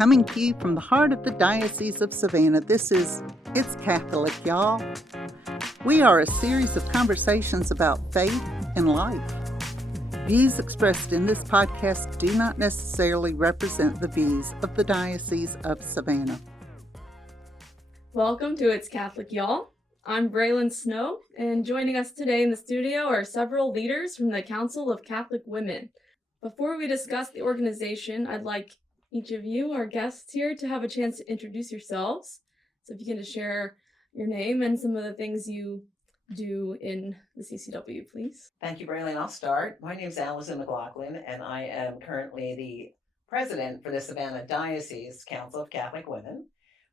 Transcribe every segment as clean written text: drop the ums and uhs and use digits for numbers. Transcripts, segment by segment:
Coming to you from the heart of the Diocese of Savannah, this is It's Catholic, y'all. We are a series of conversations about faith and life. Views expressed in this podcast do not necessarily represent the views of the Diocese of Savannah. Welcome to It's Catholic, y'all. I'm Braylon Snow, and joining us today in the studio are several leaders from the Council of Catholic Women. Before we discuss the organization, I'd like each of you, our guests here, to have a chance to introduce yourselves. So if you can just share your name and some of the things you do in the CCW, please. Thank you, Braylon. I'll start. My name is Allison McLaughlin, and I am currently the president for the Savannah Diocese Council of Catholic Women.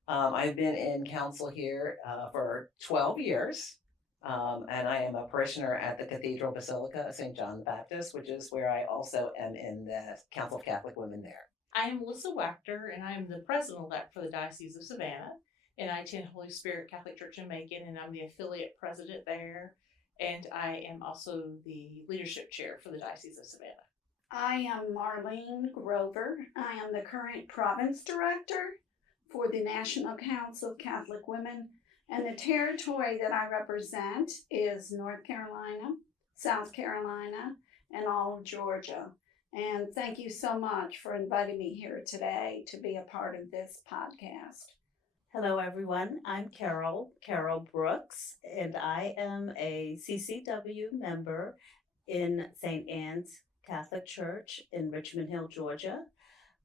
I've been in council here for 12 years, and I am a parishioner at the Cathedral Basilica of St. John the Baptist, which is where I also am in the Council of Catholic Women there. I am Melissa Wachter, and I am the president-elect for the Diocese of Savannah, and I attend Holy Spirit Catholic Church in Macon, and I'm the affiliate president there, and I am also the leadership chair for the Diocese of Savannah. I am Marlene Grover. I am the current province director for the National Council of Catholic Women, and the territory that I represent is North Carolina, South Carolina, and all of Georgia. And thank you so much for inviting me here today to be a part of this podcast. Hello, everyone. I'm Carol Brooks, and I am a CCW member in St. Anne's Catholic Church in Richmond Hill, Georgia.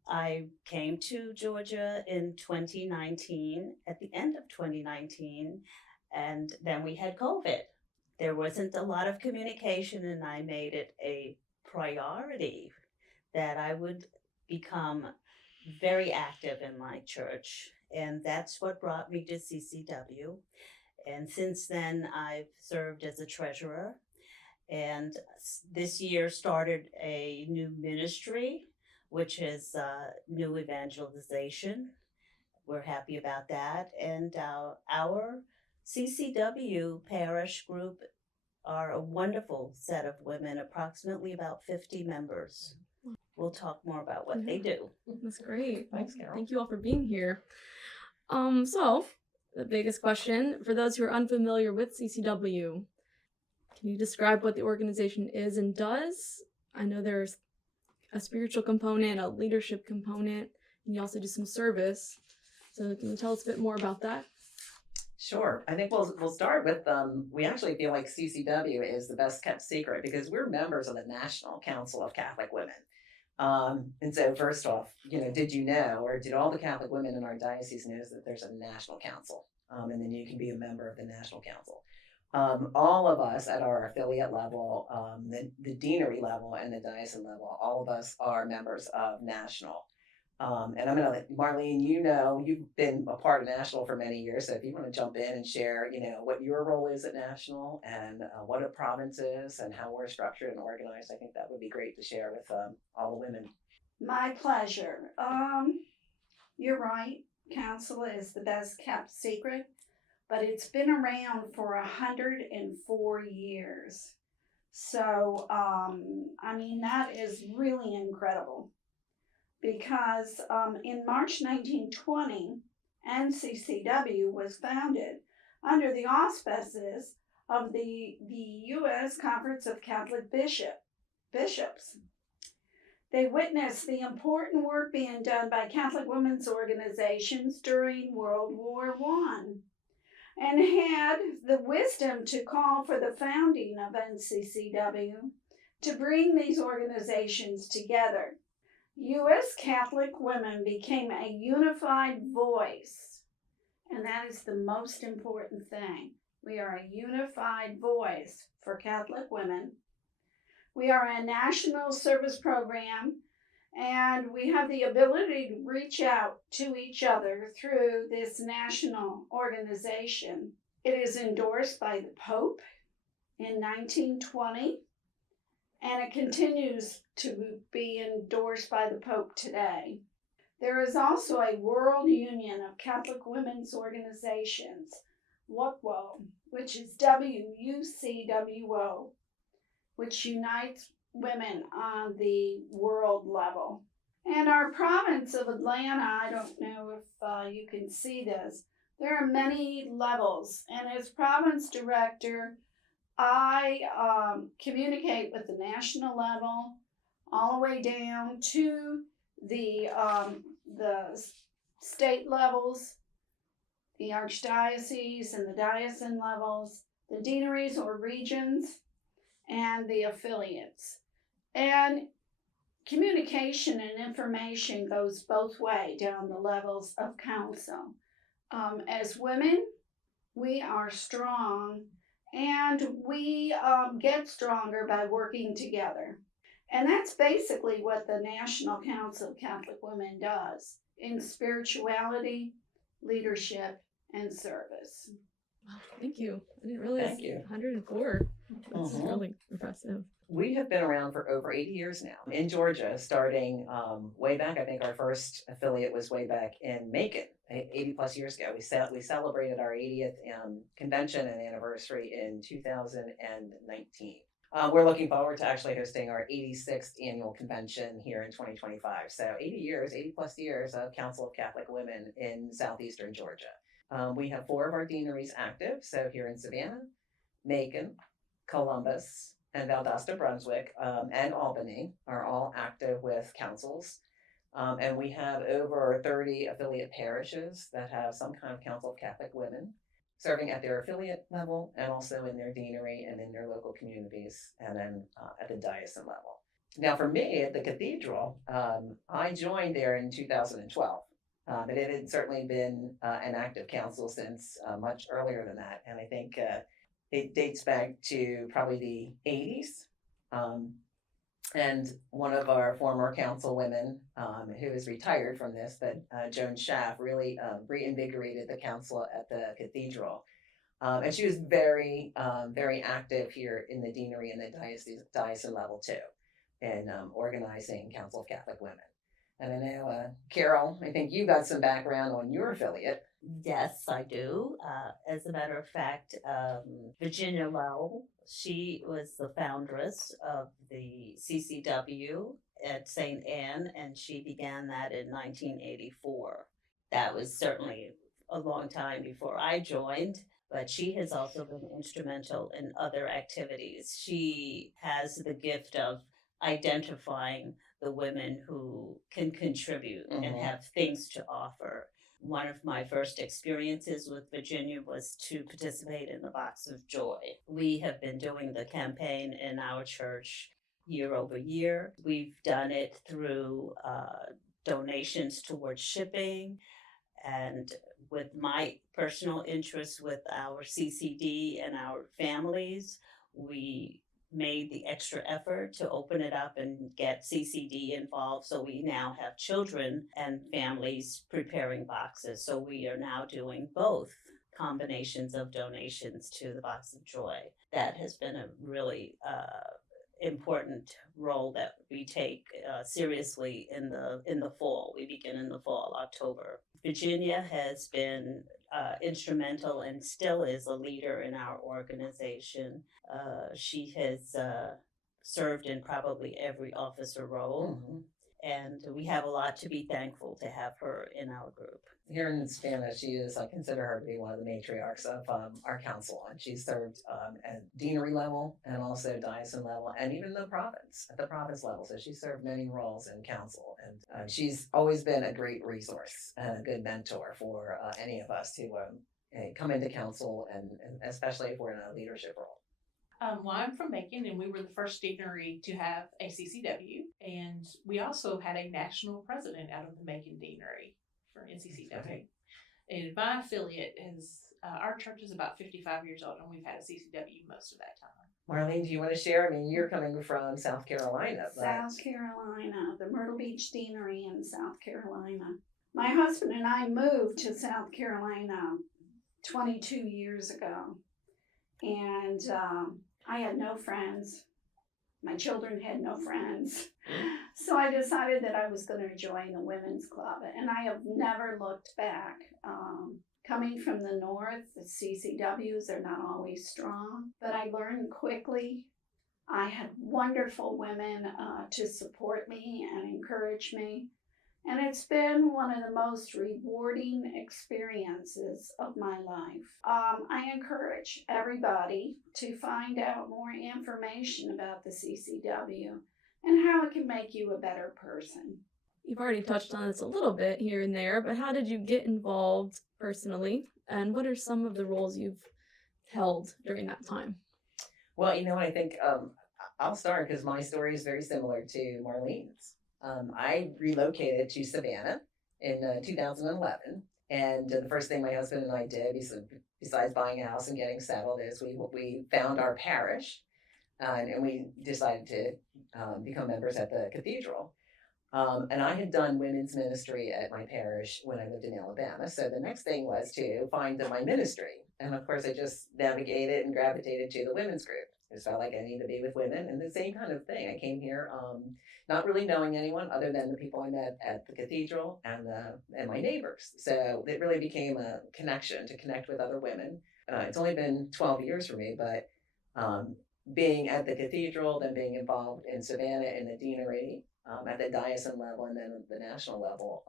I came to Georgia in 2019, at the end of 2019, and then we had COVID. There wasn't a lot of communication, and I made it a priority that I would become very active in my church, and that's what brought me to CCW. And since then, I've served as a treasurer, and this year started a new ministry, which is new evangelization. We're happy about that, and our CCW parish group are a wonderful set of women, approximately about 50 members. We'll talk more about what they do. That's great. Thanks, Carol. Thank you all for being here. So the biggest question, for those who are unfamiliar with CCW, can you describe what the organization is and does? I know there's a spiritual component, a leadership component, and you also do some service. So can you tell us a bit more about that? Sure. I think we'll start with, we actually feel like CCW is the best kept secret because we're members of the National Council of Catholic Women. And so first off, did you know, or did all the Catholic women in our diocese know that there's a national council? And then you can be a member of the National Council. All of us at our affiliate level, the deanery level and the diocesan level, all of us are members of National. And I'm going to let Marlene, you've been a part of National for many years. So if you want to jump in and share, what your role is at National and what a province is and how we're structured and organized, I think that would be great to share with all the women. My pleasure. You're right. Council is the best kept secret, but it's been around for 104 years. So, that is really incredible. Because in March 1920, NCCW was founded under the auspices of the U.S. Conference of Catholic Bishops. They witnessed the important work being done by Catholic women's organizations during World War I and had the wisdom to call for the founding of NCCW to bring these organizations together. U.S. Catholic women became a unified voice, and that is the most important thing. We are a unified voice for Catholic women. We are a national service program, and we have the ability to reach out to each other through this national organization. It is endorsed by the Pope in 1920. And it continues to be endorsed by the Pope today. There is also a World Union of Catholic Women's Organizations, WUCWO, which is WUCWO, which unites women on the world level. And our province of Atlanta, I don't know if you can see this, there are many levels. And as province director, I communicate with the national level all the way down to the state levels, the archdiocese and the diocesan levels, the deaneries or regions, and the affiliates. And communication and information goes both way down the levels of council. As women, we are strong, and we get stronger by working together. And that's basically what the National Council of Catholic Women does in spirituality, leadership, and service. Wow, thank you. I didn't realize Thank you. 104. That's Mhm. really impressive. We have been around for over 80 years now in Georgia, starting way back. I think our first affiliate was way back in Macon, 80 plus years ago. We celebrated our 80th convention and anniversary in 2019. We're looking forward to actually hosting our 86th annual convention here in 2025. So 80 years, 80 plus years of Council of Catholic Women in southeastern Georgia. We have 4 of our deaneries active. So here in Savannah, Macon, Columbus, and Valdosta, Brunswick, and Albany are all active with councils. And we have over 30 affiliate parishes that have some kind of Council of Catholic Women serving at their affiliate level and also in their deanery and in their local communities and then at the diocesan level. Now, for me at the cathedral, I joined there in 2012. But it had certainly been an active council since much earlier than that. And I think it dates back to probably the 80s. And one of our former councilwomen, who is retired from this, but Joan Schaff, really reinvigorated the council at the cathedral. And she was very, very active here in the deanery and the diocesan level too, in organizing Council of Catholic Women. And I know, Carol, I think you got some background on your affiliate. Yes, I do. As a matter of fact, Virginia Lowe, she was the foundress of the CCW at St. Anne, and she began that in 1984. That was certainly a long time before I joined, but she has also been instrumental in other activities. She has the gift of identifying the women who can contribute and Mhm. have things to offer. One of my first experiences with Virginia was to participate in the Box of Joy. We have been doing the campaign in our church year over year. We've done it through donations towards shipping, and with my personal interest with our CCD and our families, we made the extra effort to open it up and get CCD involved. So we now have children and families preparing boxes. So we are now doing both combinations of donations to the Box of Joy. That has been a really important role that we take seriously in the fall. We begin in the fall, October. Virginia has been instrumental and still is a leader in our organization. She has served in probably every officer role, and we have a lot to be thankful to have her in our group. Here in Savannah, she is, I consider her to be one of the matriarchs of our council, and she's served at deanery level and also diocesan level and even at the province level. So she served many roles in council, and she's always been a great resource and a good mentor for any of us who come into council, and especially if we're in a leadership role. Well, I'm from Macon, and we were the first deanery to have a CCW, and we also had a national president out of the Macon deanery for NCCW. Okay. And my affiliate is, our church is about 55 years old, and we've had a CCW most of that time. Marlene, do you want to share? I mean, you're coming from South Carolina. South Carolina, the Myrtle Beach Deanery in South Carolina. My husband and I moved to South Carolina 22 years ago, and I had no friends. My children had no friends. So I decided that I was going to join the women's club, and I have never looked back. Coming from the north, the CCWs are not always strong, but I learned quickly. I had wonderful women to support me and encouraged me. And it's been one of the most rewarding experiences of my life. I encourage everybody to find out more information about the CCW and how it can make you a better person. You've already touched on this a little bit here and there, but how did you get involved personally? And what are some of the roles you've held during that time? Well, I think I'll start because my story is very similar to Marlene's. I relocated to Savannah in 2011, and the first thing my husband and I did, besides buying a house and getting settled, is we found our parish, and we decided to become members at the cathedral. And I had done women's ministry at my parish when I lived in Alabama. So the next thing was to find my ministry. And of course, I just navigated and gravitated to the women's group. I just felt like I needed to be with women, and the same kind of thing. I came here not really knowing anyone other than the people I met at the cathedral and my neighbors. So it really became a connection to connect with other women. It's only been 12 years for me, but being at the cathedral, then being involved in Savannah in the deanery, at the diocesan level and then the national level,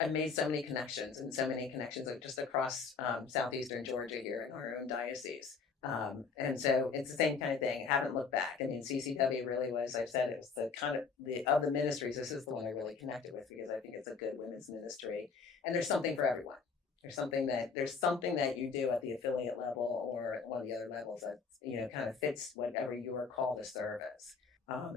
I made so many connections just across southeastern Georgia here in our own diocese. And so it's the same kind of thing. I haven't looked back. I mean, CCW really was, I've said, it was the kind of of the ministries, this is the one I really connected with because I think it's a good women's ministry. And there's something for everyone. There's something that you do at the affiliate level or at one of the other levels that, kind of fits whatever you are called to serve as.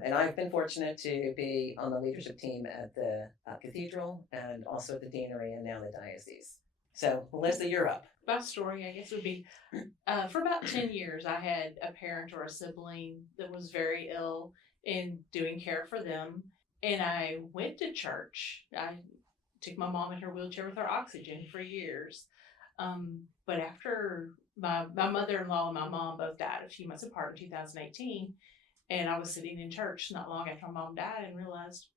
And I've been fortunate to be on the leadership team at the cathedral and also at the deanery and now the diocese. So, Melissa, you're up. My story, I guess, would be for about 10 years, I had a parent or a sibling that was very ill and doing care for them. And I went to church. I took my mom in her wheelchair with her oxygen for years. But after my mother-in-law and my mom both died a few months apart in 2018, and I was sitting in church not long after my mom died and realized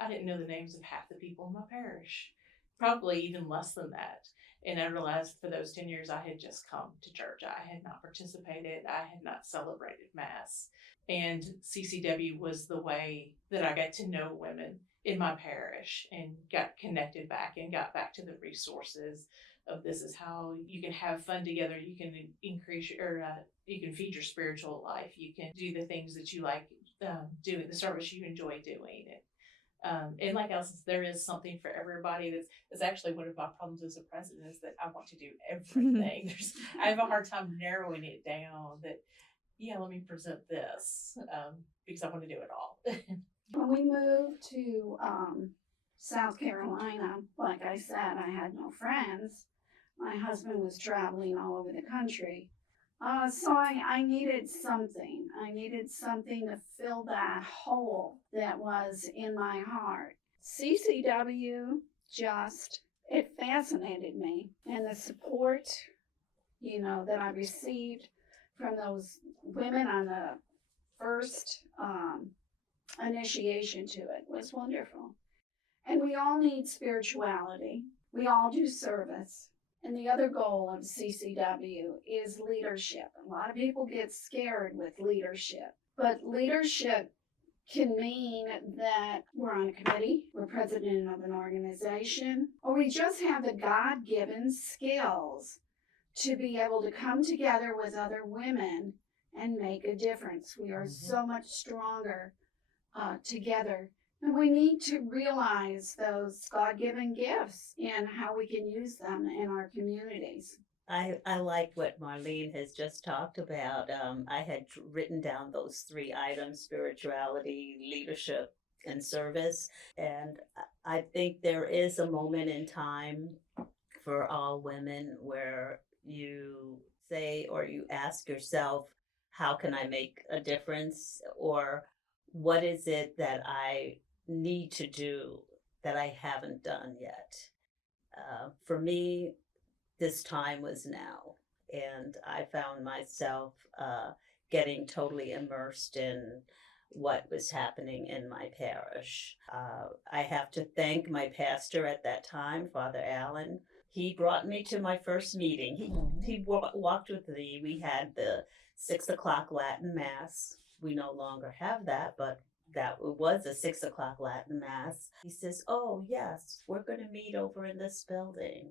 I didn't know the names of half the people in my parish, probably even less than that. And I realized for those 10 years I had just come to church. I had not participated. I had not celebrated Mass. And CCW was the way that I got to know women in my parish and got connected back and got back to the resources of this is how you can have fun together. You can increase you can feed your spiritual life. You can do the things that you like doing, the service you enjoy doing. And like else, there is something for everybody. That's actually one of my problems as a president is that I want to do everything. I have a hard time narrowing it down that, let me present this because I want to do it all. When we moved to South Carolina, like I said, I had no friends. My husband was traveling all over the country. So I needed something. I needed something to fill that hole that was in my heart. CCW it fascinated me. And the support, that I received from those women on the first initiation to it was wonderful. And we all need spirituality. We all do service. And the other goal of CCW is leadership. A lot of people get scared with leadership, but leadership can mean that we're on a committee, we're president of an organization, or we just have the God-given skills to be able to come together with other women and make a difference. We are so much stronger together. And we need to realize those God-given gifts and how we can use them in our communities. I like what Marlene has just talked about. I had written down those 3 items: spirituality, leadership, and service. And I think there is a moment in time for all women where you say or you ask yourself, how can I make a difference? Or what is it that I need to do that I haven't done yet? For me, this time was now, and I found myself getting totally immersed in what was happening in my parish. I have to thank my pastor at that time, Father Allen. He brought me to my first meeting. He walked with me. We had the 6 o'clock Latin Mass. We no longer have that, but that was a 6 o'clock Latin Mass. He says, "Oh, yes, we're going to meet over in this building."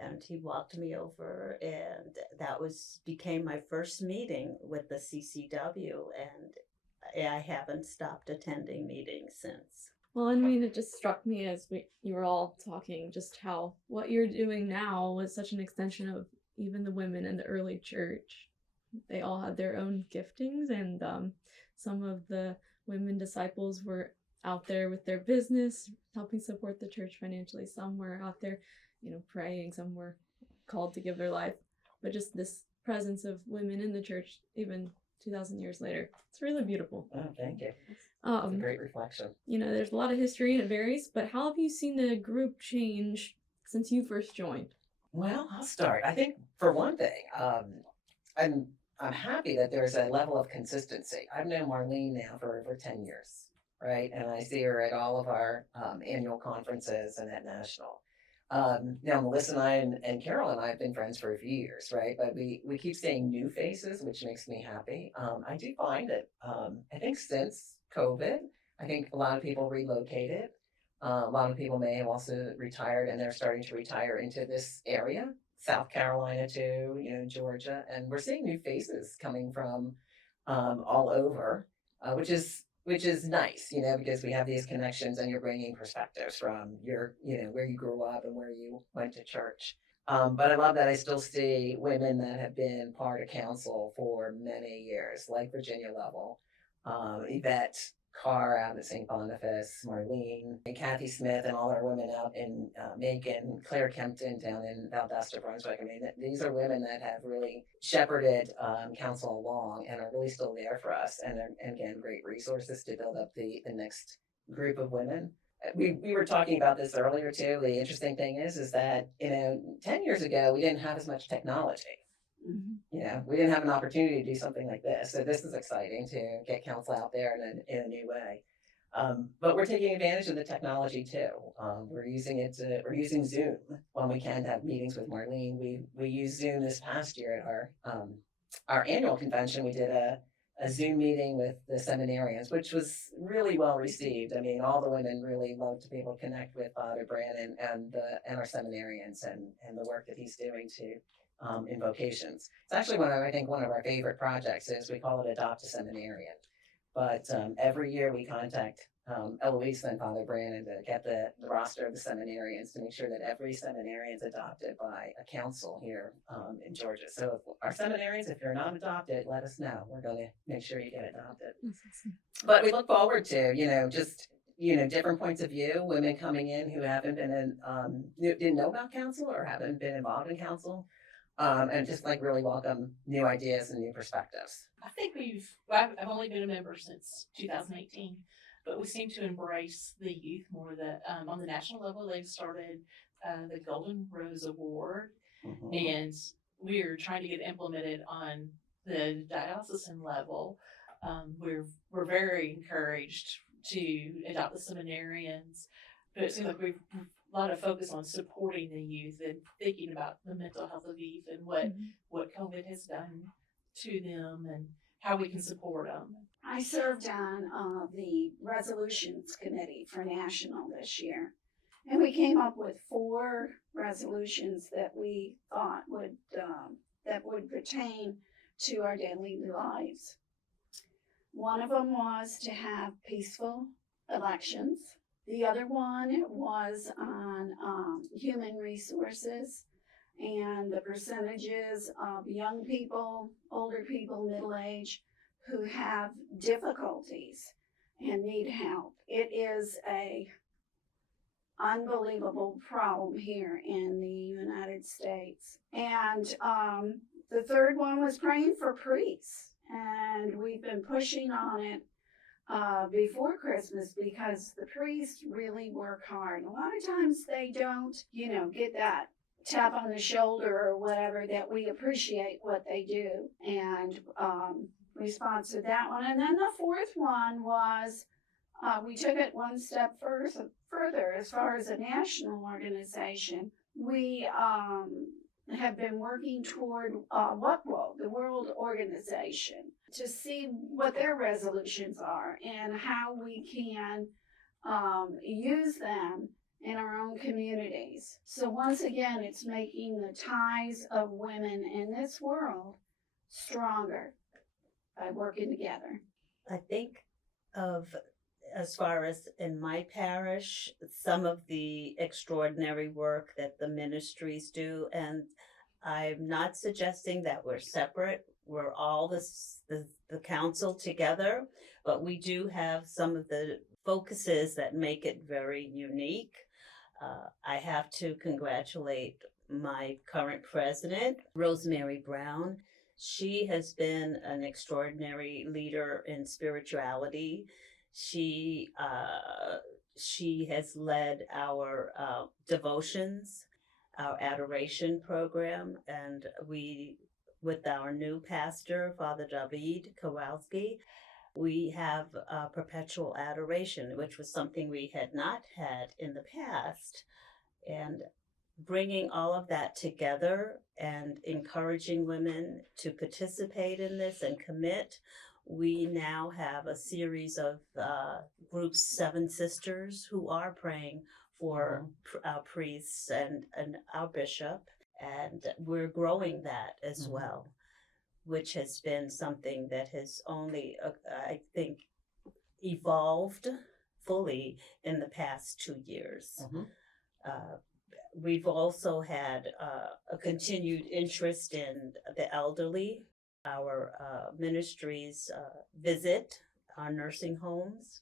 And he walked me over, and that became my first meeting with the CCW, and I haven't stopped attending meetings since. Well, I mean, it just struck me as you were all talking just how what you're doing now was such an extension of even the women in the early church. They all had their own giftings, and some of the women disciples were out there with their business, helping support the church financially. Some were out there, praying. Some were called to give their life. But just this presence of women in the church, even 2,000 years later, it's really beautiful. Oh, thank you. It's a great reflection. There's a lot of history and it varies, but how have you seen the group change since you first joined? Well, I'll start. I think for one thing, I'm happy that there's a level of consistency. I've known Marlene now for over 10 years, right? And I see her at all of our annual conferences and at national. Now, Melissa and I and Carol and I have been friends for a few years, right? But we keep seeing new faces, which makes me happy. I do find that I think since COVID, I think a lot of people relocated. A lot of people may have also retired, and they're starting to retire into this area, South Carolina too, Georgia, and we're seeing new faces coming from all over, which is nice, because we have these connections, and you're bringing perspectives from your, where you grew up and where you went to church. But I love that I still see women that have been part of council for many years, like Virginia Lovell, Yvette Carr out at St. Boniface, Marlene, and Kathy Smith, and all our women out in Macon, Claire Kempton down in Valdosta, Brunswick. I mean, these are women that have really shepherded council along and are really still there for us, and again, great resources to build up the next group of women. We were talking about this earlier too. The interesting thing is that 10 years ago we didn't have as much technology. Mm-hmm. We didn't have an opportunity to do something like this. So this is exciting to get council out there in a new way. But we're taking advantage of the technology too. We're using we're using Zoom when we can have meetings with Marlene. We used Zoom this past year at our annual convention. We did a Zoom meeting with the seminarians, which was really well received. I mean, all the women really loved to be able to connect with Father Brandon and our seminarians and the work that he's doing to in vocations. It's actually one of our favorite projects is we call it Adopt a Seminarian. But every year we contact Eloise and Father Brandon to get the roster of the seminarians to make sure that every seminarian is adopted by a council here in Georgia. So if you're not adopted, let us know. We're going to make sure you get adopted. But we look forward to, different points of view, women coming in who haven't been didn't know about council or haven't been involved in council. And just really welcome new ideas and new perspectives. I think I've only been a member since 2018, but we seem to embrace the youth more. That on the national level, they've started the Golden Rose Award, and we're trying to get it implemented on the diocesan level. We're very encouraged to adopt the seminarians, but it seems like we've a lot of focus on supporting the youth and thinking about the mental health of youth and what COVID has done to them and how we can support them. I served on the resolutions committee for national this year, and we came up with 4 resolutions that we thought would pertain to our daily lives. One of them was to have peaceful elections. The other one was on human resources and the percentages of young people, older people, middle age, who have difficulties and need help. It is a unbelievable problem here in the United States. And the third one was praying for priests. And we've been pushing on it before Christmas because the priests really work hard. A lot of times they don't, get that tap on the shoulder or whatever, that we appreciate what they do, and we sponsored that one. And then the fourth one was we took it one step further as far as a national organization. We have been working toward WOCWO, the World Organization, to see what their resolutions are and how we can use them in our own communities. So once again, it's making the ties of women in this world stronger by working together. I think of, as far as in my parish, some of the extraordinary work that the ministries do, and I'm not suggesting that we're separate. We're all the council together, but we do have some of the focuses that make it very unique. I have to congratulate my current president, Rosemary Brown. She has been an extraordinary leader in spirituality. She has led our devotions, our adoration program, and we, with our new pastor, Father David Kowalski, we have perpetual adoration, which was something we had not had in the past. And bringing all of that together and encouraging women to participate in this and commit, we now have a series of groups, Seven Sisters, who are praying for our priests and our bishop. And we're growing that as well, which has been something that has only, I think, evolved fully in the past 2 years. We've also had a continued interest in the elderly. Our ministries visit our nursing homes.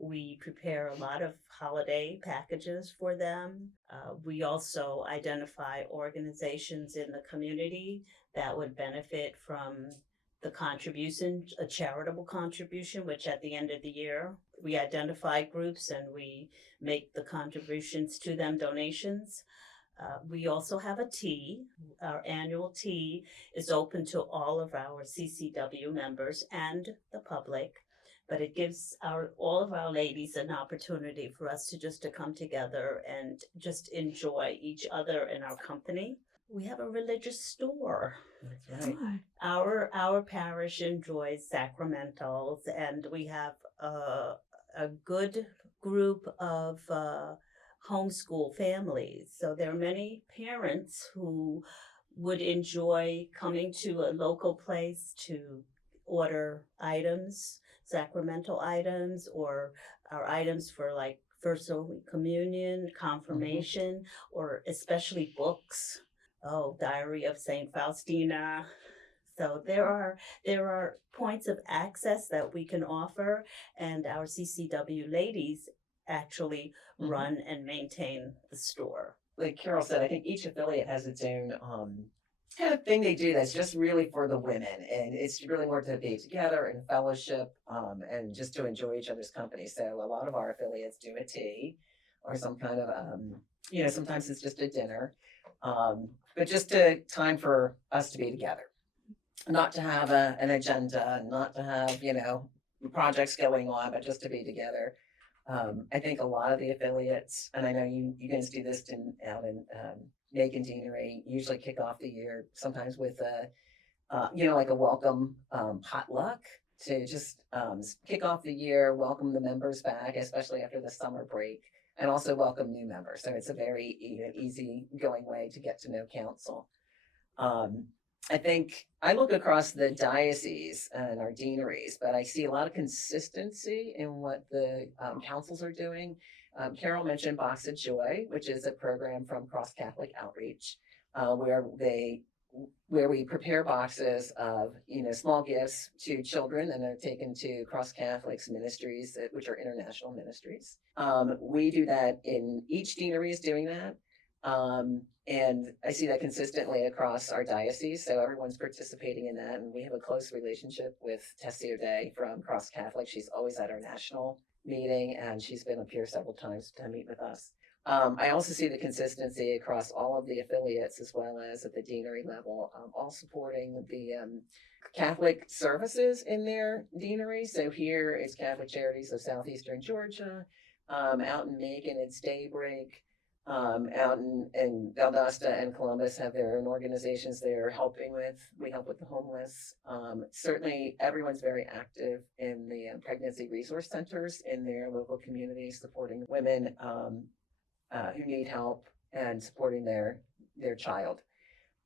We prepare a lot of holiday packages for them. We also identify organizations in the community that would benefit from the contribution, a charitable contribution, which at the end of the year, we identify groups and we make the contributions to them, donations. We also have a tea. Our annual tea is open to all of our CCW members and the public, but it gives all of our ladies an opportunity for us to come together and just enjoy each other and our company. We have a religious store. That's right. Our parish enjoys sacramentals, and we have a good group of homeschool families. So there are many parents who would enjoy coming to a local place to order items, sacramental items, or our items for like First Holy Communion, confirmation, or especially books. Oh, Diary of Saint Faustina. So there are points of access that we can offer, and our CCW ladies actually run and maintain the store. Like Carol said, I think each affiliate has its own kind of thing they do that's just really for the women, and it's really more to be together and fellowship and just to enjoy each other's company. So a lot of our affiliates do a tea or some kind of sometimes it's just a dinner, but just a time for us to be together, not to have an agenda, not to have projects going on, but just to be together. I think a lot of the affiliates, and I know you guys do this out in Macon Deanery, usually kick off the year sometimes with like a welcome potluck to just kick off the year, welcome the members back, especially after the summer break, and also welcome new members. So it's a very easy going way to get to know council. I think I look across the diocese and our deaneries, but I see a lot of consistency in what the councils are doing. Carol mentioned Box of Joy, which is a program from Cross Catholic Outreach, where we prepare boxes of small gifts to children and are taken to Cross Catholic's ministries, which are international ministries. We do that in each deanery is doing that. And I see that consistently across our diocese. So everyone's participating in that. And we have a close relationship with Tessie O'Day from Cross Catholic. She's always at our national meeting, and she's been up here several times to meet with us. I also see the consistency across all of the affiliates as well as at the deanery level, all supporting the Catholic services in their deanery. So here is Catholic Charities of Southeastern Georgia. Out in Macon, it's Daybreak. out in Valdosta and Columbus have their own organizations they're helping with. We help with the homeless. Certainly, everyone's very active in the pregnancy resource centers in their local communities, supporting women who need help and supporting their child.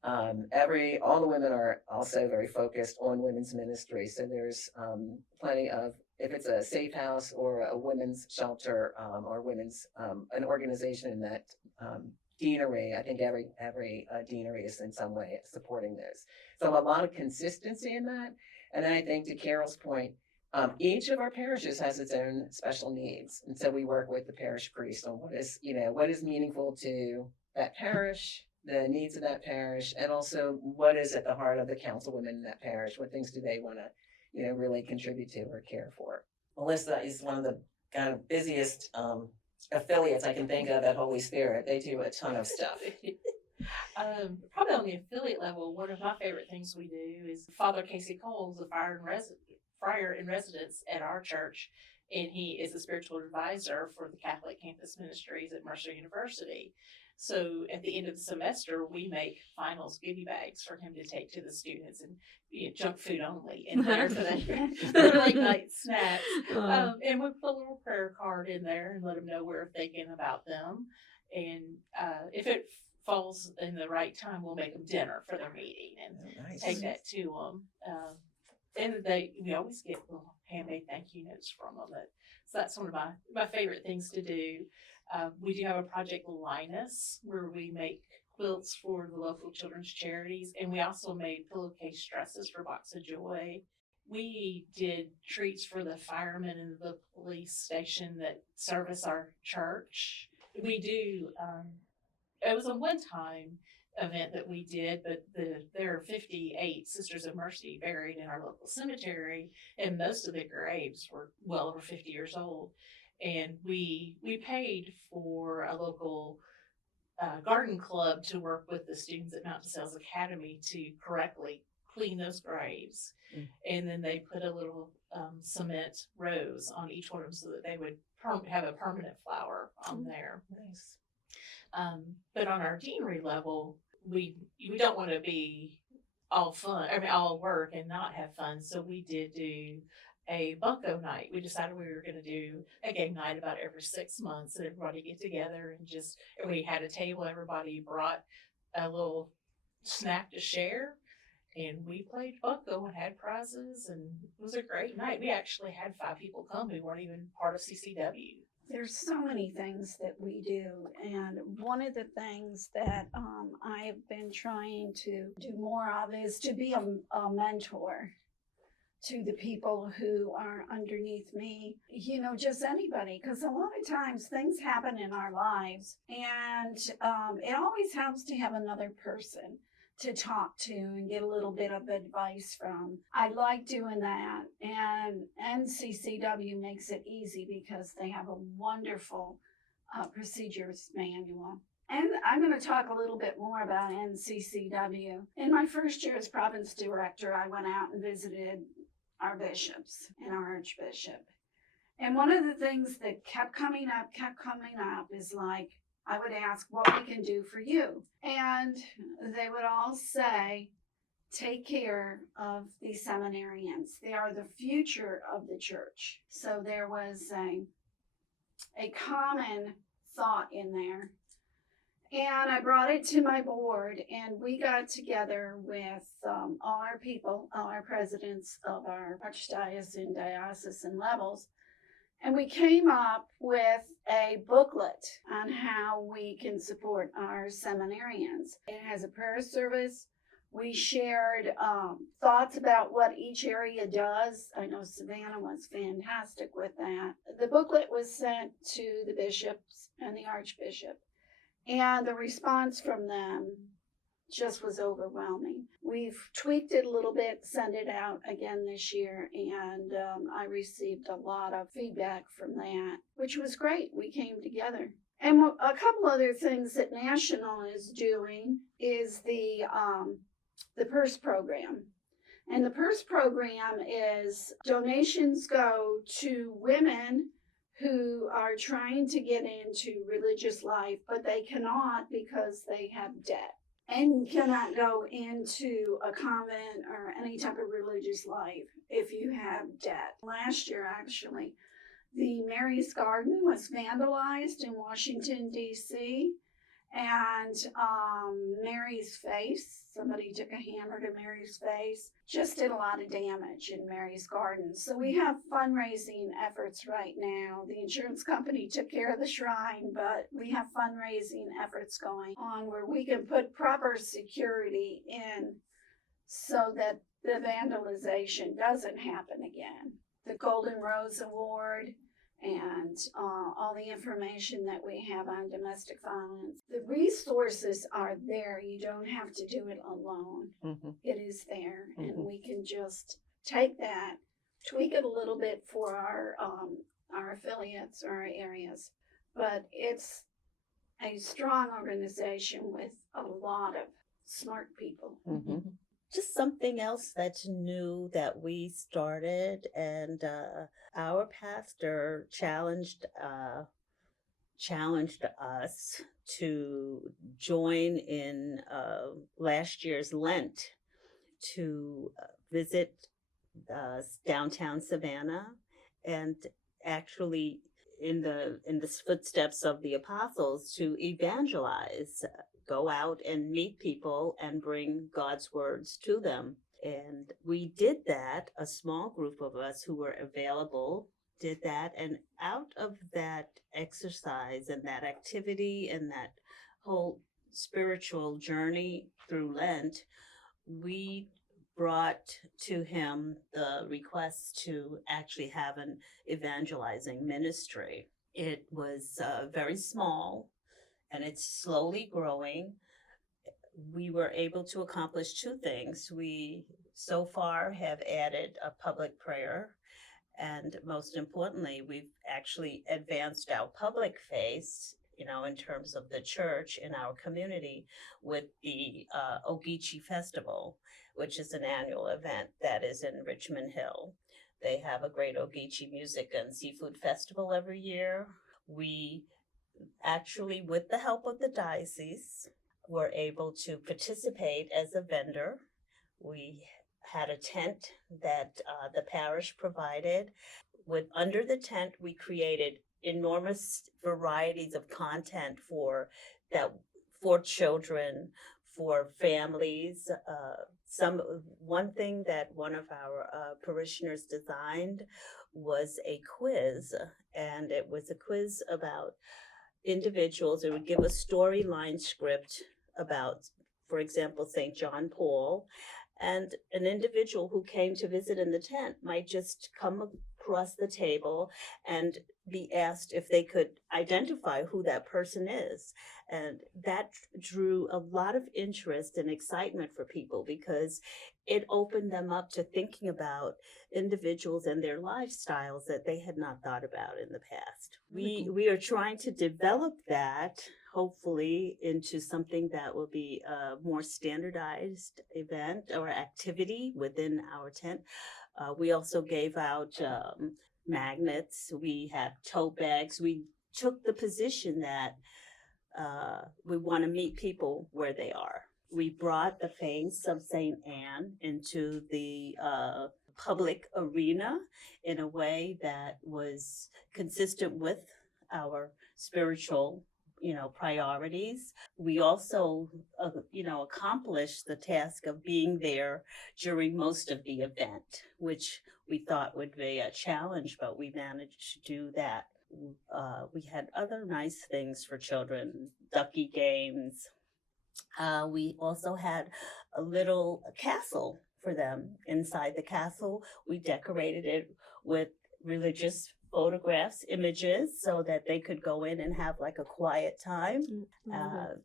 All the women are also very focused on women's ministry. So there's plenty of, if it's a safe house or a women's shelter or women's an organization in that deanery, I think every deanery is in some way supporting this. So a lot of consistency in that. And then I think to Carol's point, each of our parishes has its own special needs, and so we work with the parish priest on what is meaningful to that parish, the needs of that parish, and also what is at the heart of the councilwomen in that parish. What things do they want to, really contribute to or care for? Melissa is one of the kind of busiest affiliates I can think of at Holy Spirit. They do a ton of stuff. Probably on the affiliate level, one of my favorite things we do is Father Casey Cole's a friar in residence at our church, and he is a spiritual advisor for the Catholic Campus Ministries at Mercer University. So at the end of the semester, we make finals goodie bags for him to take to the students, and junk food only in there for their late night snacks. And we put a little prayer card in there and let them know we're thinking about them. And if it falls in the right time, we'll make them dinner for their meeting and take that to them. And we always get little handmade thank you notes from them. So that's one of my favorite things to do. We do have a project Linus where we make quilts for the local children's charities, and we also made pillowcase dresses for Box of Joy. We did treats for the firemen and the police station that service our church. We do. It was a one-time event that we did, but there are 58 Sisters of Mercy buried in our local cemetery, and most of the graves were well over 50 years old. And we paid for a local garden club to work with the students at Mount DeSales Academy to correctly clean those graves. And then they put a little cement rose on each one of them so that they would have a permanent flower on there. Nice. But on our deanery level, we don't want to be all work and not have fun. So we did do a bunco night. We decided we were going to do a game night about every 6 months, and everybody get together and we had a table. Everybody brought a little snack to share, and we played bunco and had prizes, and it was a great night. We actually had 5 people come who weren't even part of CCW. There's so many things that we do, and one of the things that I have been trying to do more of is to be a mentor to the people who are underneath me, just anybody, because a lot of times things happen in our lives, and it always helps to have another person to talk to and get a little bit of advice from. I like doing that, and NCCW makes it easy because they have a wonderful procedures manual. And I'm going to talk a little bit more about NCCW. In my first year as province director, I went out and visited our bishops and our archbishop. And one of the things that kept coming up is like, I would ask what we can do for you. And they would all say, take care of the seminarians. They are the future of the church. So there was a common thought in there. And I brought it to my board, and we got together with all our people, all our presidents of our archdiocese and diocesan levels, and we came up with a booklet on how we can support our seminarians. It has a prayer service. We shared thoughts about what each area does. I know Savannah was fantastic with that. The booklet was sent to the bishops and the archbishop, and the response from them just was overwhelming. We've tweaked it a little bit, sent it out again this year, and I received a lot of feedback from that, which was great. We came together. And a couple other things that National is doing is the PURSE program. And the PURSE program is donations go to women who are trying to get into religious life, but they cannot because they have debt and cannot go into a convent or any type of religious life if you have debt. Last year, actually, the Mary's Garden was vandalized in Washington, D.C., and Mary's face, somebody took a hammer to Mary's face, just did a lot of damage in Mary's Garden. So we have fundraising efforts right now. The insurance company took care of the shrine, but we have fundraising efforts going on where we can put proper security in so that the vandalization doesn't happen again. The Golden Rose Award and all the information that we have on domestic violence. The resources are there. You don't have to do it alone. It is there, and we can just take that, tweak it a little bit for our affiliates or our areas. But it's a strong organization with a lot of smart people. Just something else that's new that we started, and our pastor challenged us to join in last year's Lent to visit downtown Savannah, and actually in the footsteps of the apostles to evangelize, go out and meet people and bring God's words to them. And we did that. A small group of us who were available did that. And out of that exercise and that activity and that whole spiritual journey through Lent, we brought to him the request to actually have an evangelizing ministry. It was very small, and it's slowly growing. We were able to accomplish two things. We so far have added a public prayer, and most importantly, we've actually advanced our public face, in terms of the church in our community, with the Ogeechee Festival, which is an annual event that is in Richmond Hill. They have a great Ogeechee music and seafood festival every year. We actually, with the help of the diocese, were able to participate as a vendor. We had a tent that the parish provided. Under the tent, we created enormous varieties of content for children, for families. One thing that one of our parishioners designed was a quiz, and it was a quiz about individuals. It would give a storyline script about, for example, St. John Paul, and an individual who came to visit in the tent might just come across the table and be asked if they could identify who that person is. And that drew a lot of interest and excitement for people because it opened them up to thinking about individuals and their lifestyles that they had not thought about in the past. We are trying to develop that, hopefully, into something that will be a more standardized event or activity within our tent. We also gave out magnets. We have tote bags. We took the position that we want to meet people where they are. We brought the face of St. Anne into the public arena in a way that was consistent with our spiritual priorities. We also, accomplished the task of being there during most of the event, which we thought would be a challenge, but we managed to do that. We had other nice things for children, ducky games. We also had a little castle for them. Inside the castle, we decorated it with religious photographs, images, so that they could go in and have like a quiet time.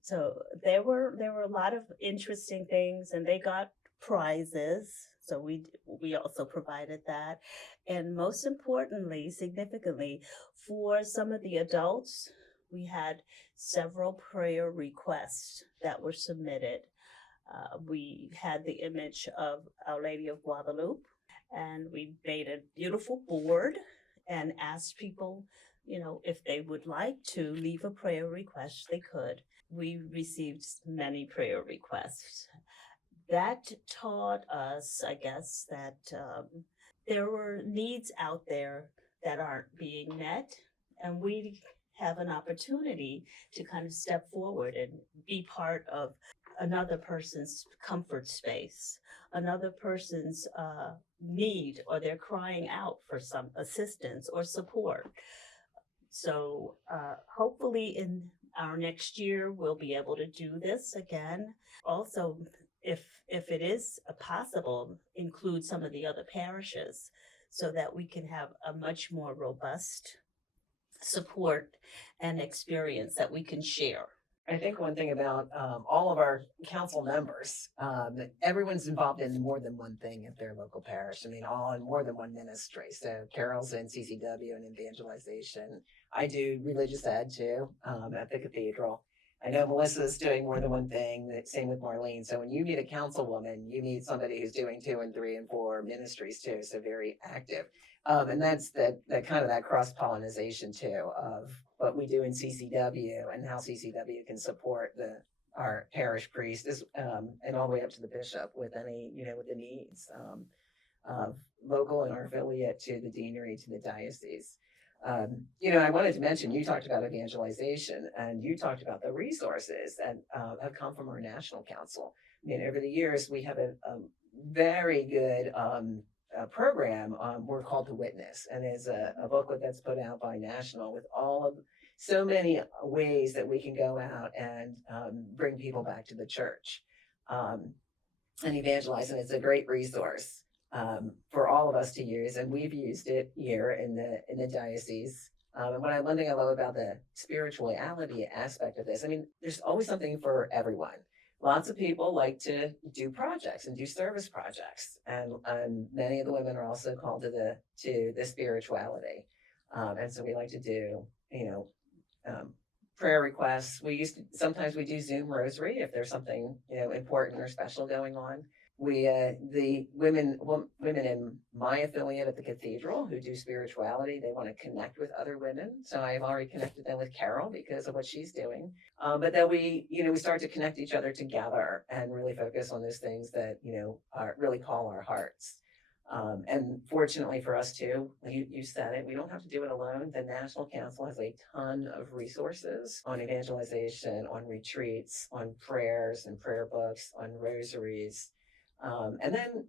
So there were a lot of interesting things, and they got prizes. So we also provided that. And most importantly, significantly, for some of the adults, we had several prayer requests that were submitted. We had the image of Our Lady of Guadalupe, and we made a beautiful board and asked people if they would like to leave a prayer request, they could. We received many prayer requests. That taught us, I guess, that there were needs out there that aren't being met, and we have an opportunity to kind of step forward and be part of another person's comfort space, another person's need, or they're crying out for some assistance or support. So hopefully in our next year, we'll be able to do this again. Also, if it is possible, include some of the other parishes so that we can have a much more robust support and experience that we can share. I think one thing about all of our council members, everyone's involved in more than one thing at their local parish. I mean, all in more than one ministry. So Carol's in CCW and evangelization. I do religious ed too at the cathedral. I know Melissa's doing more than one thing. Same with Marlene. So when you meet a councilwoman, you meet somebody who's doing 2 and 3 and 4 ministries too. So very active. And that's that kind of that cross-pollination too of what we do in CCW and how CCW can support our parish priests and all the way up to the bishop with any, with the needs of local and our affiliate to the deanery to the diocese. I wanted to mention, you talked about evangelization and you talked about the resources that have come from our national council. I mean, over the years, we have a very good program we're called To Witness, and it's a booklet that's put out by National with all of so many ways that we can go out and bring people back to the church and evangelize, and it's a great resource for all of us to use, and we've used it here in the diocese. And one thing I love about the spirituality aspect of this, I mean, there's always something for everyone. Lots of people like to do projects and do service projects, and many of the women are also called to the spirituality, and so we like to do prayer requests. Sometimes we do Zoom rosary if there's something important or special going on. We the women in my affiliate at the cathedral who do spirituality, they want to connect with other women. So I've already connected them with Carol because of what she's doing. But then we start to connect each other together and really focus on those things that really call our hearts. And fortunately for us too, you said it, we don't have to do it alone. The National Council has a ton of resources on evangelization, on retreats, on prayers and prayer books, on rosaries. And then,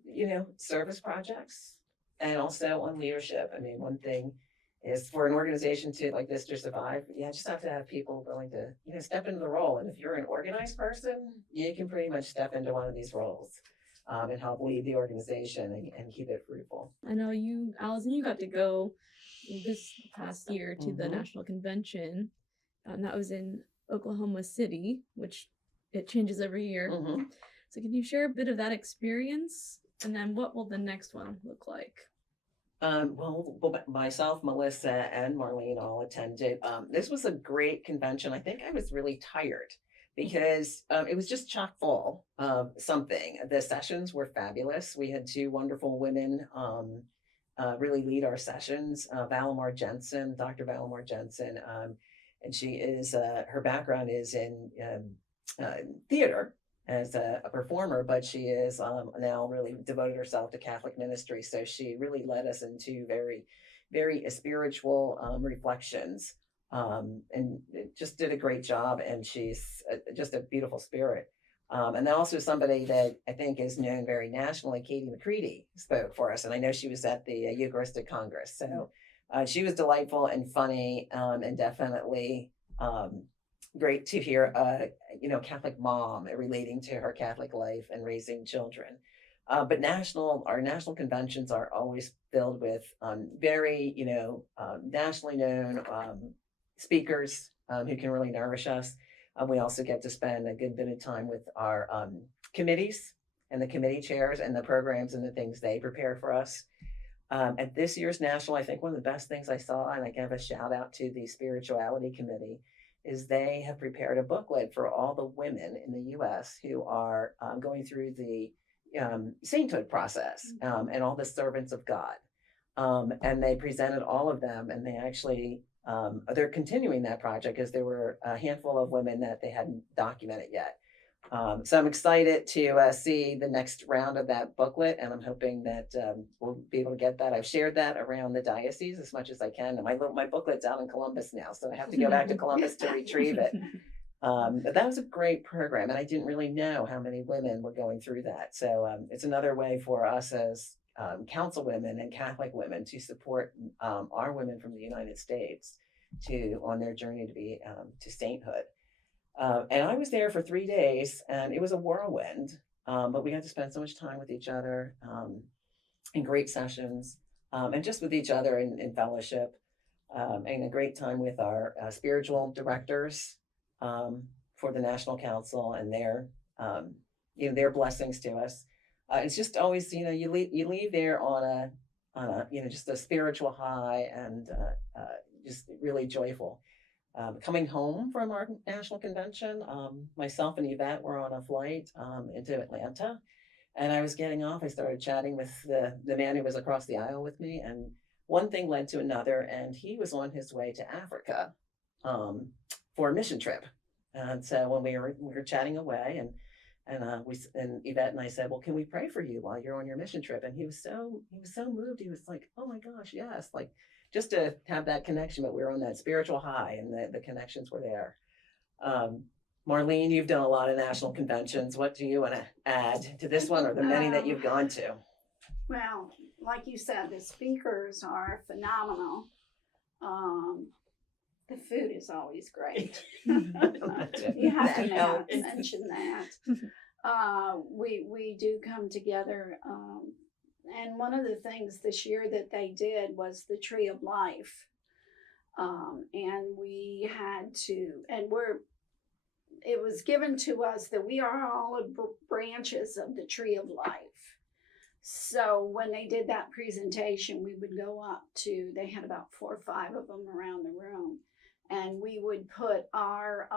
service projects and also on leadership. I mean, one thing is for an organization like this to survive, you just have to have people willing to, step into the role. And if you're an organized person, you can pretty much step into one of these roles and help lead the organization and keep it fruitful. I know you, Allison, you got to go this past year to the Mhm. National Convention, and that was in Oklahoma City, which it changes every year. Mm-hmm. So can you share a bit of that experience? And then what will the next one look like? Well, myself, Melissa, and Marlene all attended. This was a great convention. I think I was really tired because it was just chock full of something. The sessions were fabulous. We had 2 wonderful women really lead our sessions. Dr. Valamar Jensen, and she is, her background is in theater as a performer, but she is now really devoted herself to Catholic ministry. So she really led us into very, very spiritual reflections and just did a great job. And she's just a beautiful spirit. And then also somebody that I think is known very nationally, Katie McCready, spoke for us. And I know she was at the Eucharistic Congress. So she was delightful and funny and definitely great to hear a Catholic mom relating to her Catholic life and raising children. But our national conventions are always filled with very nationally known speakers who can really nourish us. We also get to spend a good bit of time with our committees and the committee chairs and the programs and the things they prepare for us. At this year's national, I think one of the best things I saw, and I give a shout out to the spirituality committee, is they have prepared a booklet for all the women in the U.S. who are going through the sainthood process and all the servants of God. And they presented all of them, and they actually they're continuing that project because there were a handful of women that they hadn't documented yet. So I'm excited to see the next round of that booklet, and I'm hoping that we'll be able to get that. I've shared that around the diocese as much as I can, and my booklet's out in Columbus now, so I have to go back to Columbus to retrieve it. But that was a great program, and I didn't really know how many women were going through that. So it's another way for us as council women and Catholic women to support our women from the United States on their journey to be to sainthood. And I was there for 3 days, and it was a whirlwind, but we got to spend so much time with each other in great sessions, and just with each other in fellowship, and a great time with our spiritual directors for the National Council and their blessings to us. It's just always, you leave there on a just a spiritual high and just really joyful. Coming home from our national convention, myself and Yvette were on a flight into Atlanta, and I was getting off. I started chatting with the man who was across the aisle with me, and one thing led to another, and he was on his way to Africa for a mission trip. And so when we were chatting away, and Yvette and I said, "Well, can we pray for you while you're on your mission trip?" And he was so moved. He was like, "Oh my gosh, yes!" Like, just to have that connection, but we were on that spiritual high, and the connections were there. Marlene, you've done a lot of national conventions. What do you want to add to this one, or the many that you've gone to? Well, like you said, the speakers are phenomenal. The food is always great. You have to mention that. We do come together. And one of the things this year that they did was the Tree of Life. And we had to, it was given to us that we are all branches of the Tree of Life. So when they did that presentation, we would go up to, they had about 4 or 5 of them around the room, and we would put our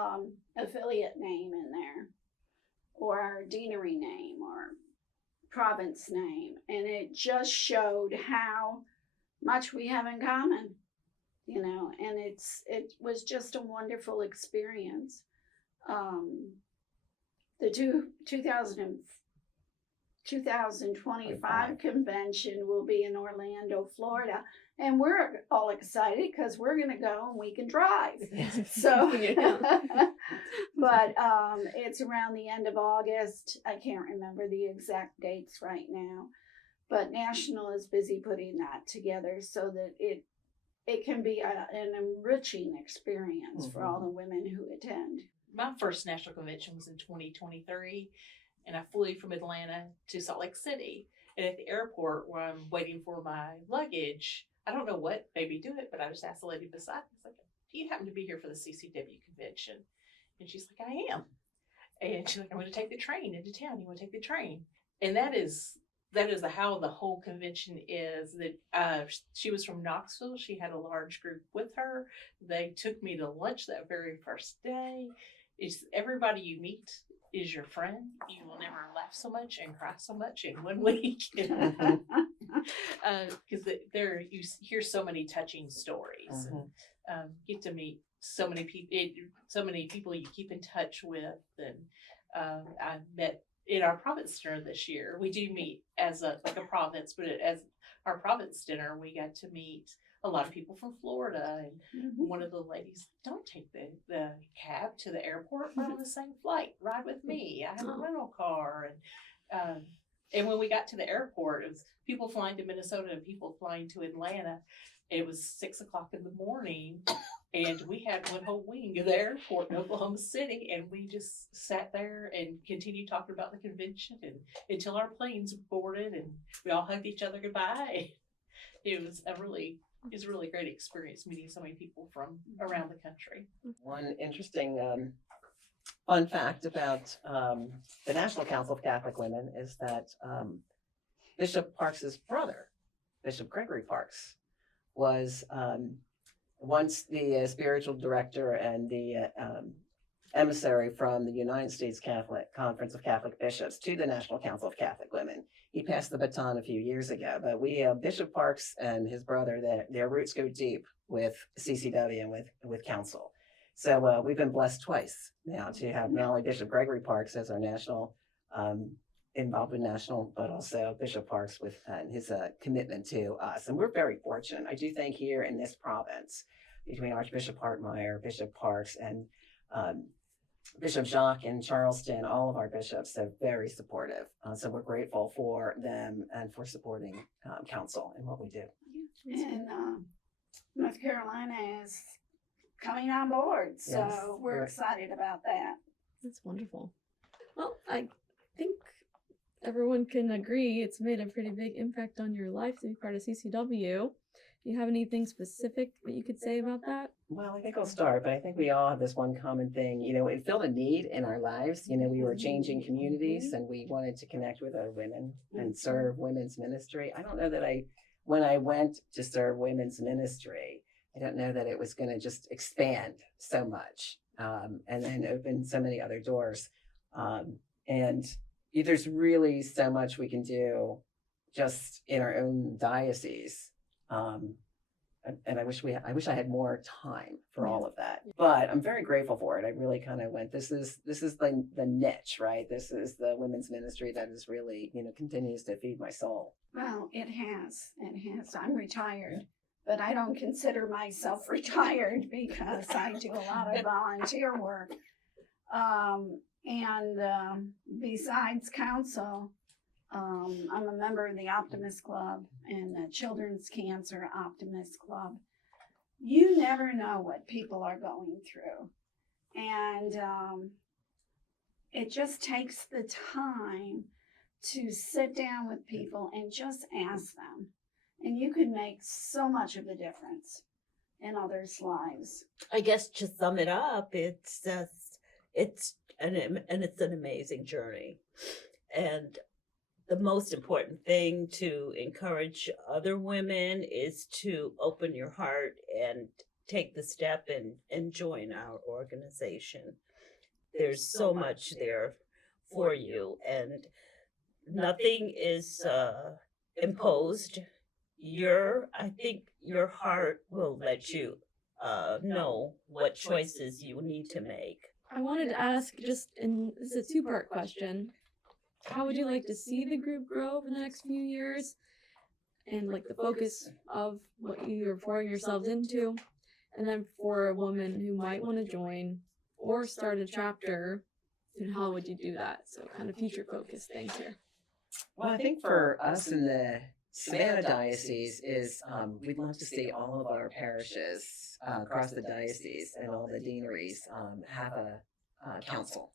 affiliate name in there, or our deanery name, or province name, and it just showed how much we have in common, and it was just a wonderful experience. The 2025 convention will be in Orlando, Florida, and we're all excited because we're going to go and we can drive. So, but it's around the end of August. I can't remember the exact dates right now, but National is busy putting that together so that it can be an enriching experience for all the women who attend. My first national convention was in 2023. And I flew from Atlanta to Salt Lake City. And at the airport where I'm waiting for my luggage, I don't know what made me do it, but I just asked the lady beside me, I was like, "Do you happen to be here for the CCW convention?" And she's like, "I am." And she's like, "I'm going to take the train into town. You want to take the train?" And that is how the whole convention is. That she was from Knoxville. She had a large group with her. They took me to lunch that very first day. It's everybody you meet is your friend. You will never laugh so much and cry so much in one week. Because there you hear so many touching stories, and get to meet so many people you keep in touch with. And I met in our province dinner this year. We do meet as a province, but as our province dinner, we got to meet a lot of people from Florida, and one of the ladies, "Don't take the cab to the airport. We're on the same flight. Ride with me. I have a rental car." And when we got to the airport, it was people flying to Minnesota and people flying to Atlanta. It was 6 o'clock in the morning, and we had one whole wing of the airport in Oklahoma City, and we just sat there and continued talking about the convention until our planes boarded, and we all hugged each other goodbye. It was a really great experience meeting so many people from around the country. One interesting fun fact about the National Council of Catholic Women is that Bishop Parks's brother, Bishop Gregory Parks, was once the spiritual director and the emissary from the United States Catholic Conference of Catholic Bishops to the National Council of Catholic Women. He passed the baton a few years ago, but we, Bishop Parks and his brother, their roots go deep with CCW and with Council. So we've been blessed twice now to have not only Bishop Gregory Parks as our national, involved with national, but also Bishop Parks with his commitment to us. And we're very fortunate. I do think here in this province, between Archbishop Hartmeyer, Bishop Parks, and Bishop Jacques in Charleston, all of our bishops are very supportive. So we're grateful for them and for supporting Council and what we do. And North Carolina is coming on board, so Yes, we're we're- excited about that. That's wonderful. Well, I think everyone can agree it's made a pretty big impact on your life to be part of CCW. Do you have anything specific that you could say about that? Well, I think I'll start, but I think we all have this one common thing. You know, it filled a need in our lives. You know, we were changing communities and we wanted to connect with other women and serve women's ministry. I don't know that when I went to serve women's ministry, I don't know that it was going to just expand so much and then open so many other doors. And there's really so much we can do just in our own diocese. And I wish I had more time for all of that, but I'm very grateful for it. I really kind of went, this is the niche, right? This is the women's ministry that is really, continues to feed my soul. Well, it has. I'm retired, but I don't consider myself retired because I do a lot of volunteer work. Besides council, I'm a member of the Optimist Club and the Children's Cancer Optimist Club. You never know what people are going through. And it just takes the time to sit down with people and just ask them. And you can make so much of a difference in others' lives. I guess to sum it up, it's an amazing journey. And the most important thing to encourage other women is to open your heart and take the step and join our organization. There's so much there for you, and nothing is imposed. I think your heart will let you know what choices you need to make. I wanted to ask this is a two-part question. How would you like to see the group grow over the next few years? And like the focus of what you're pouring yourselves into? And then for a woman who might want to join or start a chapter, then how would you do that? So kind of future focused things here. Well, I think for us in the Savannah Diocese is we'd love to see all of our parishes across the diocese and all the deaneries have a council.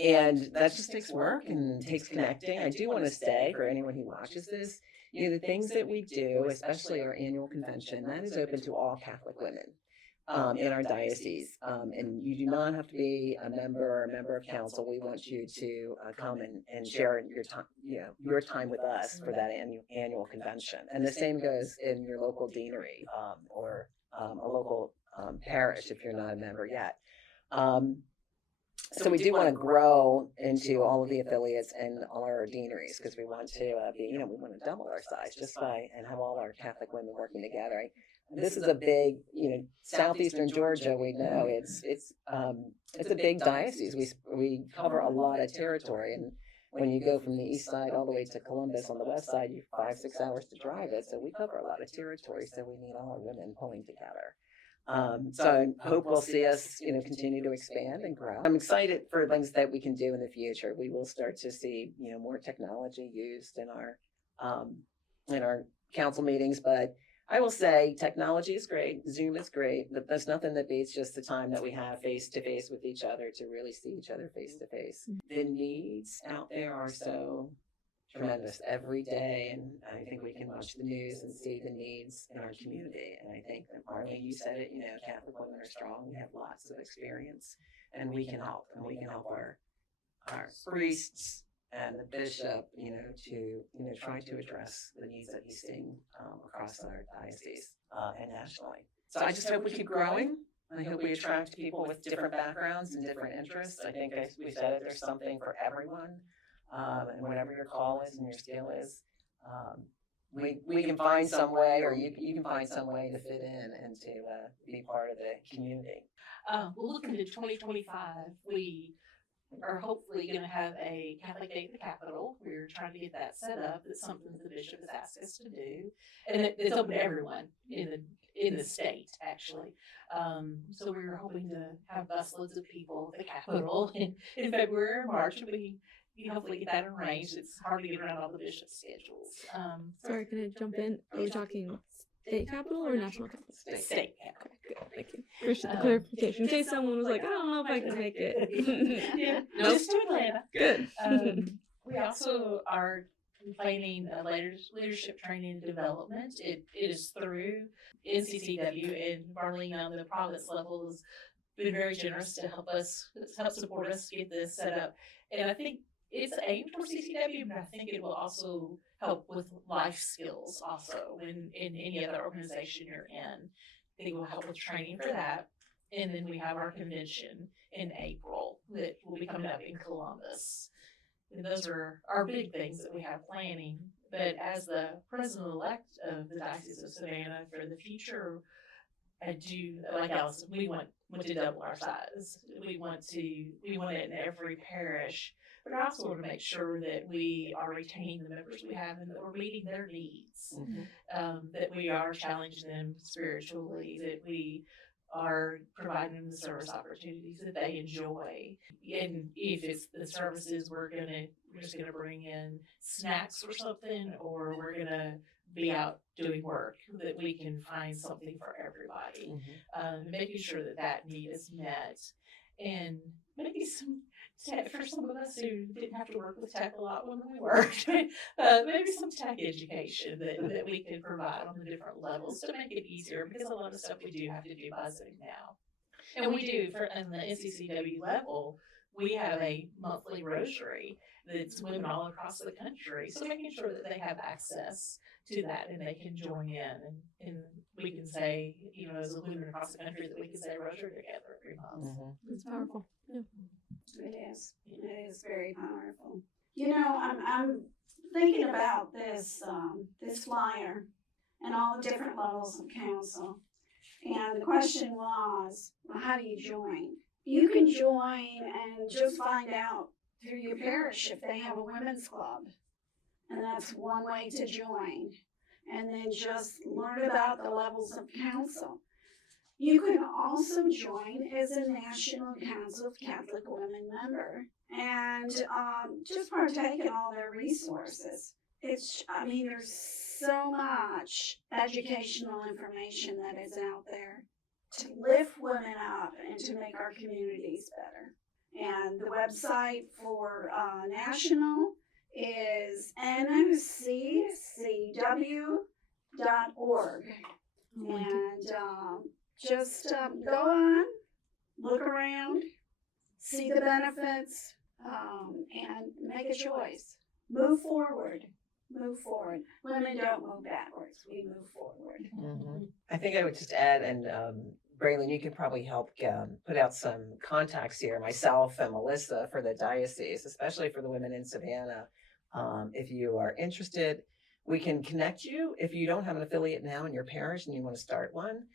And that just takes work and takes connecting. I do want to say for anyone who watches this, the things that we do, especially our annual convention, that is open to all Catholic women in our diocese. And you do not have to be a member or a member of council. We want you to come and share your time with us for that annual convention. And the same goes in your local deanery or a local parish if you're not a member yet. So we do want to grow into all of the affiliates and all our deaneries because we want to we want to double our size and have all our Catholic women working together. This is a big, southeastern Georgia. We know it's a big diocese. We cover a lot of territory, and when you go from the east side all the way to Columbus on the west side, you 5-6 hours to drive it. So we cover a lot of territory. So we need all our women pulling together. So I hope we'll see us, continue to expand and grow. I'm excited for things that we can do in the future. We will start to see, more technology used in our council meetings. But I will say technology is great. Zoom is great, but there's nothing that beats just the time that we have face to face with each other to really see each other face to face. The needs out there are so tremendous every day, and I think we can watch the news and see the needs in our community. And I think that Marlene, you said it, Catholic women are strong. We have lots of experience, and we can help. And we can help our priests and the bishop, to try to address the needs that he's seeing across our diocese and nationally. So I just hope we keep growing. I hope we attract people with different backgrounds and different interests. I think we said it, there's something for everyone. And whatever your call is and your skill is, we can find some way, or you can find some way to fit in and to be part of the community. Well, looking to 2025, we are hopefully going to have a Catholic Day at the Capitol. We're trying to get that set up. It's something that the bishop has asked us to do, and it's open to everyone in the state, actually. So we were hoping to have busloads of people at the Capitol in February or March. We hopefully get that arranged. It's hard to get around all the bishop schedules. Sorry, can I jump in? Are we talking state capital or national capital? State Capitol. Good, thank you. Appreciate the clarification. In case someone was like, I don't know if I can make it. Yeah, Nope. just to Atlanta. Good. We also are planning a leadership training and development. It is through NCCW, and Marlene on the province level has been very generous to help support us get this set up. And I think it's aimed for CCW, but I think it will also help with life skills also in any other organization you're in. I think it will help with training for that. And then we have our convention in April that will be coming up in Columbus. And those are our big things that we have planning. But as the president-elect of the Diocese of Savannah for the future, I do, like Allison, we want to double our size. We want it in every parish. But I also want to make sure that we are retaining the members we have and that we're meeting their needs, that we are challenging them spiritually, that we are providing them the service opportunities that they enjoy. And if it's the services, we're just gonna bring in snacks or something, or we're gonna be out doing work, that we can find something for everybody. Making sure that need is met, and maybe some tech for some of us who didn't have to work with tech a lot when we worked. Maybe some tech education that we can provide on the different levels to make it easier, because a lot of stuff we do have to do by Zoom now. And we do, on the NCCW level, we have a monthly rosary that's women all across the country. So making sure that they have access to that and they can join in, and we can say, as a women across the country, that we can say rosary together every month. It's powerful. Yeah. It is. It is very powerful. I'm thinking about this flyer and all the different levels of council. And the question was, well, how do you join? You can join and just find out through your parish if they have a women's club. And that's one way to join. And then just learn about the levels of council. You can also join as a National Council of Catholic Women member and just partake in all their resources. There's so much educational information that is out there to lift women up and to make our communities better. And the website for national is noccw.org. And just go on, look around, see the benefits, and make a choice. Move forward. Women don't move backwards. We move forward. I think I would just add, and Braylon, you could probably help put out some contacts here, myself and Melissa, for the diocese, especially for the women in Savannah. If you are interested, we can connect you. If you don't have an affiliate now in your parish and you want to start one,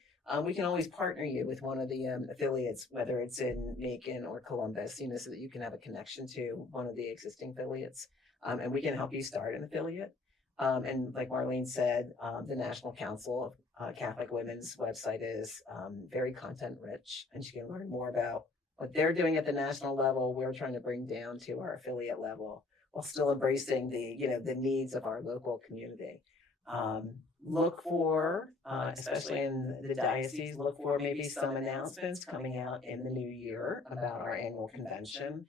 we can always partner you with one of the affiliates, whether it's in Macon or Columbus, so that you can have a connection to one of the existing affiliates, and we can help you start an affiliate. And like Marlene said, the National Council of Catholic Women's website is very content rich, and you can learn more about what they're doing at the national level. We're trying to bring down to our affiliate level while still embracing the needs of our local community. Look for, especially in the diocese, look for maybe some announcements coming out in the new year about our annual convention.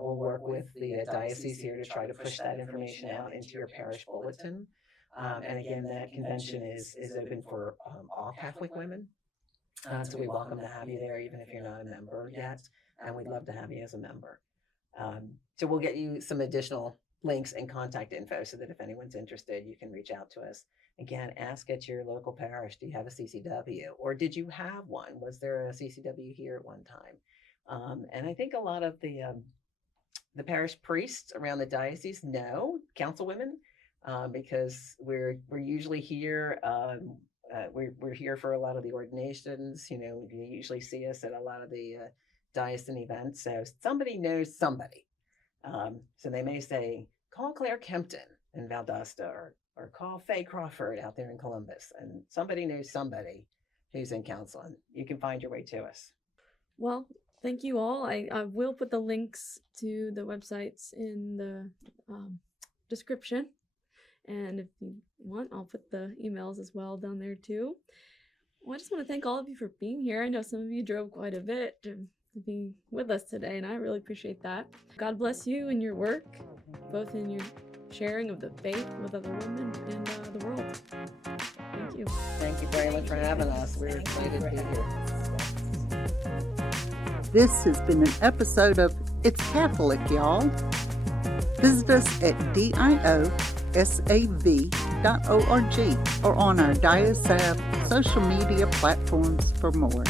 We'll work with the diocese here to try to push that information out into your parish bulletin. And again, that convention is open for all Catholic women. So we welcome to have you there, even if you're not a member yet. And we'd love to have you as a member. So we'll get you some additional links and contact info so that if anyone's interested, you can reach out to us. Again, ask at your local parish, do you have a CCW? Or did you have one? Was there a CCW here at one time? And I think a lot of the parish priests around the diocese know councilwomen because we're usually here. We're here for a lot of the ordinations. You usually see us at a lot of the diocesan events. So somebody knows somebody. So they may say, call Claire Kempton in Valdosta or call Faye Crawford out there in Columbus. And somebody knows somebody who's in council, and you can find your way to us. Well, thank you all. I will put the links to the websites in the description. And if you want, I'll put the emails as well down there too. Well, I just want to thank all of you for being here. I know some of you drove quite a bit to be with us today, and I really appreciate that. God bless you in your work, both in your sharing of the faith with other women and the world. Thank you. Thank you, Braylon, for having us. We're excited to be here. This has been an episode of It's Catholic, y'all. Visit us at diosav.org or on our DIOSAV social media platforms for more.